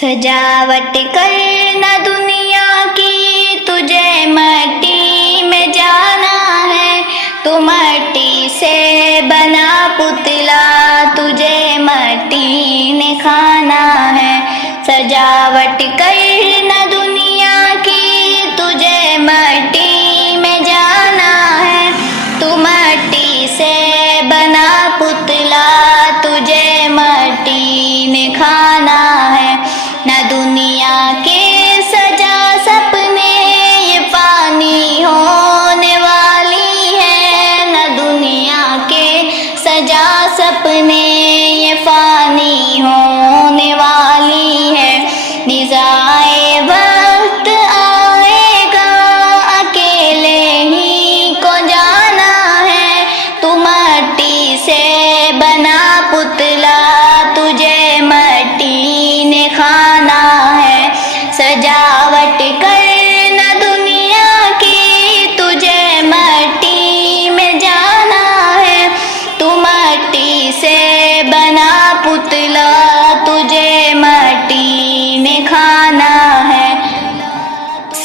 سجاوٹ کرنا دنیا کی تجھے مٹی میں جانا ہے، تو مٹی سے بنا پتلا تجھے مٹی نے کھانا ہے۔ سجاوٹ کرنا دنیا کی تجھے مٹی میں جانا ہے، تو مٹی سے بنا پتلا تجھے مٹی نے کھانا ہے۔ نہ دنیا کے سجا سپنے یہ فانی ہونے والی ہے، نہ دنیا کے سجا سپنے یہ فانی ہونے والی ہے۔ نزائے وقت آئے گا اکیلے ہی کو جانا ہے، تو مٹی سے بنا پتلا تجھے مٹی نے کھانا ہے۔ سجاوٹ کرنا دنیا کی تجھے مٹی میں جانا ہے، تو مٹی سے بنا پتلا تجھے مٹی نے کھانا ہے۔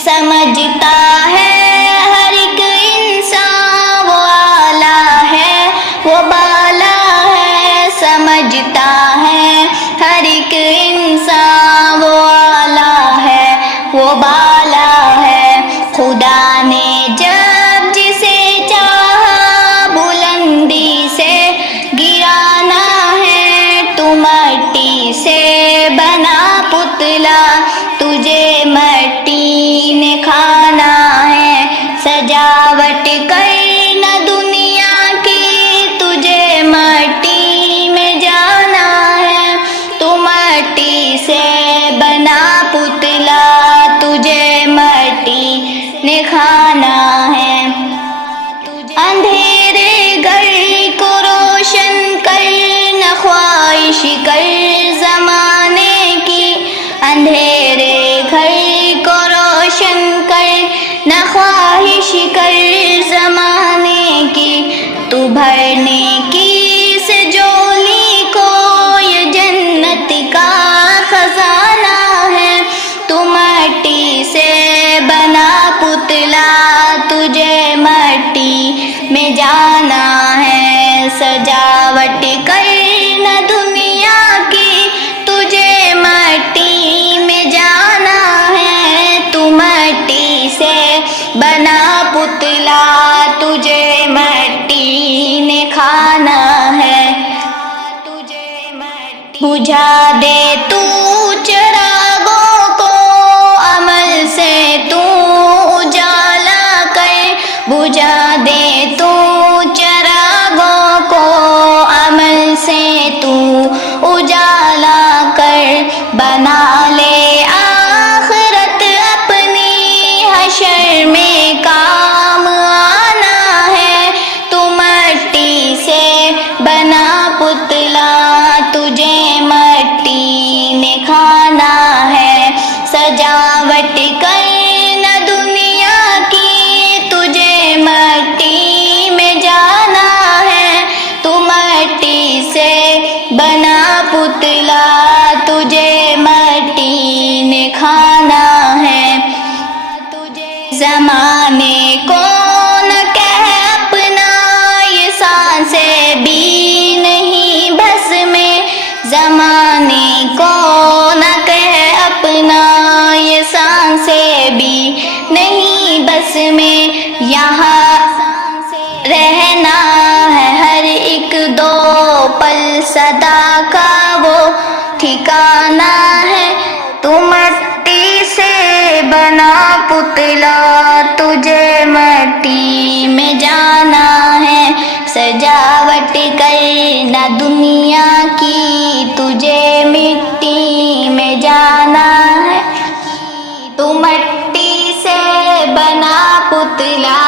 سمجھتا ہے ہر ایک انسان وہ اعلیٰ ہے وہ بالا ہے، سمجھتا ہے ہر ایک انسان وہ اعلیٰ ہے وہ بالا ہے۔ خدا نے جب جسے چاہا بلندی سے گرانا ہے، تو مٹی سے بنا پتلا تجھے مٹی نے کھانا ہے۔ سجاوٹ کرنا دنیا کی تجھے مٹی میں جانا ہے، تو مٹی سے بنا پتلا تجھے مٹی نے کھانا ہے۔ اندھیرے گھر کو روشن کرنا خواہش کر زمانے کی، اندھیرے گھر کو روشن کرنا خواہش کر زمانے کی، تو بھرنے کی سے جولی کو یہ جنت کا خزانہ ہے، تو مٹی سے بنا پتلا تجھے مٹی میں جانا ہے۔ سجاوٹ کرنا دنیا کی تجھے مٹی میں جانا ہے، تو مٹی سے بنا پتلا تجھے مٹی نے کھانا ہے۔ بجھا دے تو چراغوں کو عمل سے تو اجالا کر، بجھا دے تو چراغوں کو عمل سے تو اجالا کر، بنا لے آخرت اپنی حشر میں کام آنا ہے، تو مٹی سے بنا پتلا تجھے مٹی نے کھانا ہے۔ سجاوٹ کرنا دنیا کی تجھے مٹی میں جانا ہے، تو مٹی سے بنا پتلا تجھے مٹی نے کھانا ہے۔ زمانے کو نہ کہہ اپنا یہ سانسیں بھی نہیں بس میں، زمانے کو نہ کہہ اپنا یہ سانسیں بھی نہیں بس میں، یہاں رہنا ہے ہر ایک دو پل صدا کا وہ ٹھکانہ ہے، تو مٹی سے بنا پتلا تجھے مٹی میں جانا ہے۔ سجاوٹ کرنا دنیا کی تجھے مٹی میں جانا ہے، تو مٹی سے بنا پتلا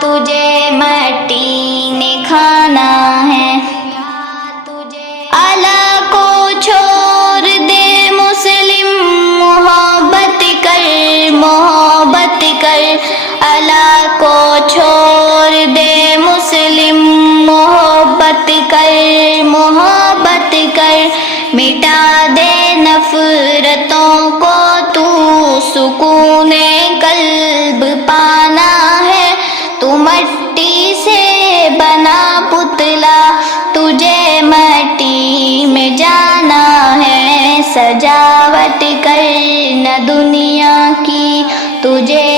تجھے مٹی نے کھانا ہے۔ اللہ کو چھوڑ دے مسلم محبت کر، اللہ کو چھوڑ دے مسلم محبت کر، مٹا دے نفرتوں نہ دنیا کی، تجھے